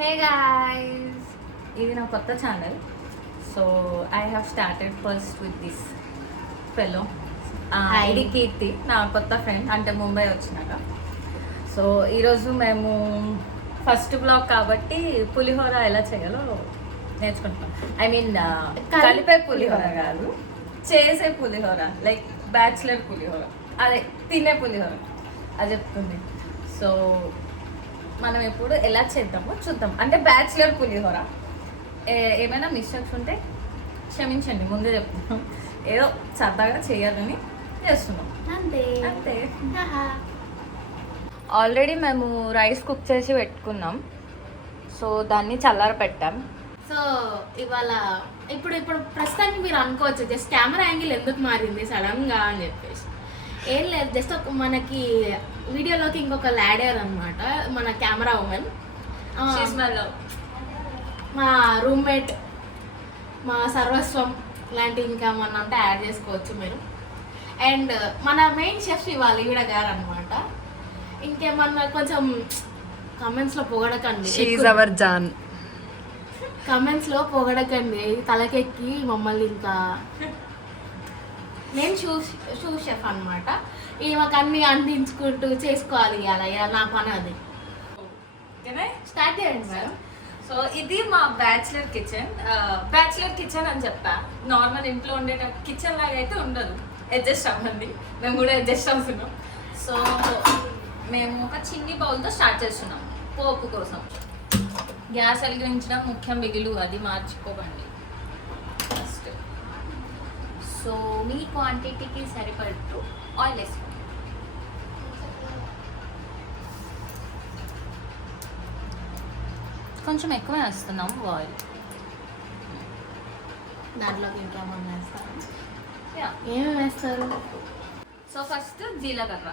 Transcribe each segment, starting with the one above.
Hey guys, ఇది నా కొత్త channel. So I have started first with this fellow. ఇది కీర్తి, నా కొత్త ఫ్రెండ్, అంటే ముంబై వచ్చినాక. సో ఈరోజు మేము ఫస్ట్ బ్లాగ్ కాబట్టి పులిహోర ఎలా చేయాలో నేర్చుకుంటాం. ఐ మీన్ కలిపే పులిహోర కాదు, చేసే పులిహోర, లైక్ బ్యాచిలర్ పులిహోర, అదే తినే పులిహోర అది చెప్తుంది. సో మనం ఎప్పుడు ఎలా చేద్దామో చూద్దాం. అంటే బ్యాచిలర్ పులిహోర, ఏమైనా మిస్టేక్స్ ఉంటే క్షమించండి, ముందే చెప్తున్నాం. ఏదో సరదాగా చేయాలని చేస్తున్నాం, అంతే అంతే. ఆల్రెడీ మేము రైస్ కుక్ చేసి పెట్టుకున్నాం. సో దాన్ని చల్లార పెట్టాం. సో ఇవాళ ఇప్పుడు ప్రస్తుతానికి మీరు అనుకోవచ్చు జస్ట్ కెమెరా యాంగిల్ ఎందుకు మారింది సడన్గా అని చెప్పేసి. ఏం లేదు, జస్ట్ ఒక మనకి వీడియోలోకి ఇంకొక ల్యాడర్ అనమాట, మన కెమెరా ఉమెన్, మా రూమ్మేట్, మా సర్వస్వం లాంటి ఇంకా మన అంటే యాడ్ చేసుకోవచ్చు మీరు. అండ్ మన మెయిన్ షెఫ్ ఇవాళ ఈవిడ గారు అనమాట. ఇంకేమన్నా కొంచెం కమెంట్స్లో పొగడకండి, అవర్ జాన్. కమెంట్స్లో పొగడకండి, తలకెక్కి మమ్మల్ని ఇంకా. నేను షూ షెఫ్ అనమాట, ఈమెకు అన్ని అందించుకుంటూ చేసుకోవాలి అలా నా పని అది. స్టార్ట్ చేయండి మేడం. సో ఇది మా బ్యాచిలర్ కిచెన్. బ్యాచిలర్ కిచెన్ అని చెప్పా, నార్మల్ ఇంట్లో ఉండే కిచెన్ లాగా అయితే ఉండదు, అడ్జస్ట్ అవ్వండి. మేము కూడా అడ్జస్ట్ అవుతున్నాం. సో మేము ఒక చిన్ని బౌల్తో స్టార్ట్ చేస్తున్నాం పోపు కోసం. గ్యాస్ వెలిగించడం ముఖ్యం, మిగిలి అది మార్చిపోకండి ఫస్ట్. సో మీ క్వాంటిటీకి సరిపడుతూ ఆయిల్ వేసుకోండి. కొంచెం ఎక్కువే వేస్తున్నాం ఆయిల్. దాంట్లోకి ఇంకా మనం వేస్తాము. ఏమేమి వేస్తారు? సో ఫస్ట్ జీలకర్ర,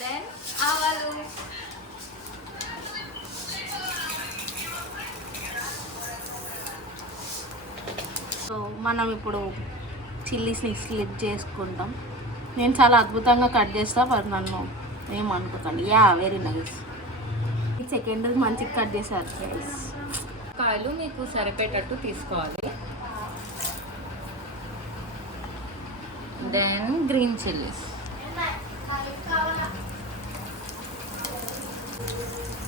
దెన్ ఆవాలు, సో మనం ఇప్పుడు చిల్లీస్ని స్లిట్ చేసుకుంటాం. నేను చాలా అద్భుతంగా కట్ చేస్తా, మరి నన్ను ఏమనుకోకండి. Very nice. ఈ సెకండ్ మంచిగా కట్ చేశారు. కాయలు మీకు సరిపోయేటట్టు తీసుకోవాలి. దెన్ గ్రీన్ చిల్లీస్,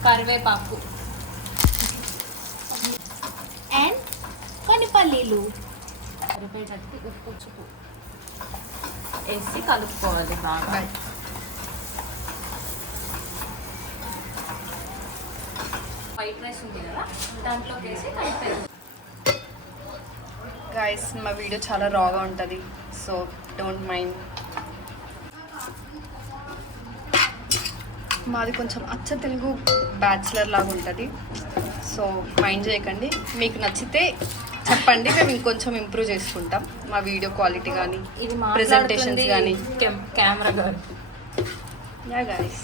కరివేపాకు అండ్ కొన్ని పల్లీలు, సరిపోయేటట్టు ఉప్పు చుప్పు వేసి కలుపుకోవాలి బాగా. వైట్ రైస్ ఉంది కదా, దాంట్లోకి వేసి కలిపేది. గైస్, మా వీడియో చాలా రాగా ఉంటుంది, సో డోంట్ మైండ్. మాది కొంచెం అచ్చ తెలుగు బ్యాచిలర్ లాగా ఉంటుంది, సో మైండ్ చేయకండి. మీకు నచ్చితే చెప్పండి, మేము ఇంకొంచెం ఇంప్రూవ్ చేసుకుంటాం మా వీడియో క్వాలిటీ కానీ ప్రెజెంటేషన్స్ కానీ. కెమెరా గారు. యా గైస్,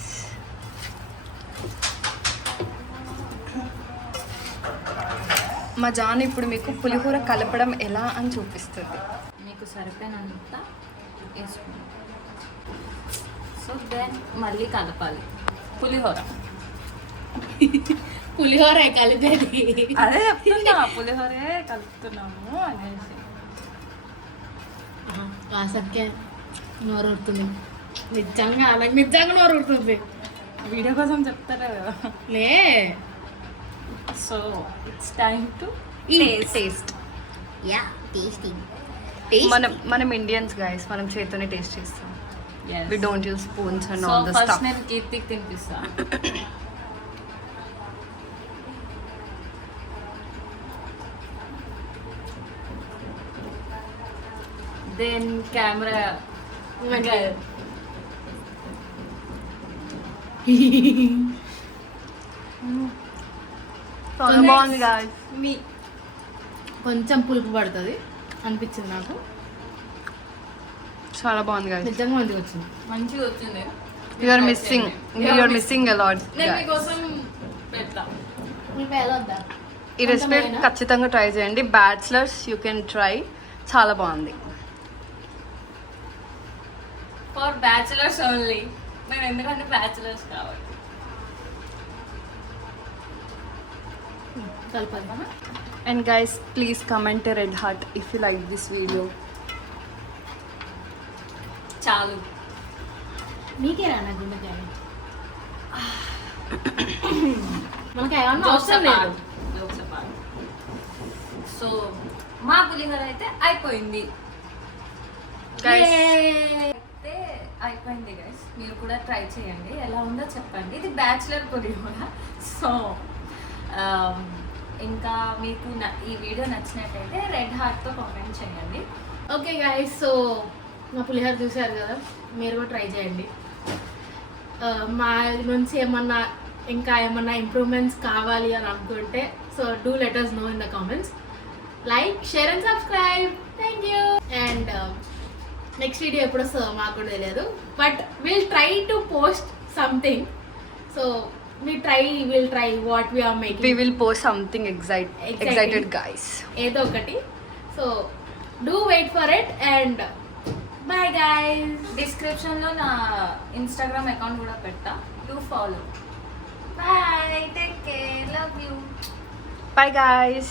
మా జాన్ ఇప్పుడు మీకు పులిహోర కలపడం ఎలా అని చూపిస్తుంది. మీకు సరిపోయినంత వేసుకోండి. సో దెన్ మళ్ళీ కలపాలి పులిహోర. పులిహోర కలిపేది అదే చెప్తున్నా, పులిహోరే కలుపుతున్నాము అనేసి. కాసక్కే నోరు ఊరుతుంది, నిజంగా అలాగే నిజంగా నోరు ఊరుతుంది. వీడియో కోసం చెప్తారా లే. So it's time to taste. Yeah, tasting. మనం ఇండియన్స్ గైస్, మనం చేతితోనే టేస్ట్ చేస్తాం. We don't use spoons and so all the first stuff. నేను కీర్తికి తినిపిస్తా. దెన్ కెమెరా బాగుంది గైస్. మీ కొంచెం పులుపు పడుతుంది అనిపించింది నాకు. చాలా బాగుంది గైస్, నిజంగా మంచిగా వచ్చింది. మంచిగా వచ్చింది. You are missing a lot. నేను మీకోసం పెడతా. మీకు ఎలా వద్దా? ఈ రెసిపీ ఖచ్చితంగా ట్రై చేయండి. బ్యాచిలర్స్ యూ కెన్ ట్రై, చాలా బాగుంది. For bachelors only. మేము ఎందుకంటే బ్యాచులర్స్ కాబట్టి. కలపాలి. And guys please comment red heart if you like this video. చాలు. మీకే రానా గుండెకాయ? మనకి ఏమన్నా అవసరం లేదు. సో మా పులిహోర అయితే అయిపోయింది. Guys. అయితే అయిపోయింది గైస్. మీరు కూడా ట్రై చేయండి, ఎలా ఉందో చెప్పండి. ఇది బ్యాచులర్ పులిహోర. సో ఇంకా మీకు ఈ వీడియో నచ్చినట్టయితే రెడ్ హార్ట్తో కామెంట్ చేయండి. ఓకే గైస్, సో మా పులిహోర చూసారు కదా, మీరు కూడా ట్రై చేయండి. మా నుంచి ఏమన్నా ఇంకా ఏమన్నా ఇంప్రూవ్మెంట్స్ కావాలి అని అనుకుంటే so do let us know in the comments. Like, share and subscribe. Thank you. And next video ఎప్పుడు వస్తుందో మాకు కూడా తెలియదు, but will try to post something. So will try what we are making. We will post something excited guys. ఏదో ఒకటి. So do wait for it and bye guys. డిస్క్రిప్షన్లో నా Instagram account కూడా పెడతా, you follow. Bye, take care, love you. Bye guys.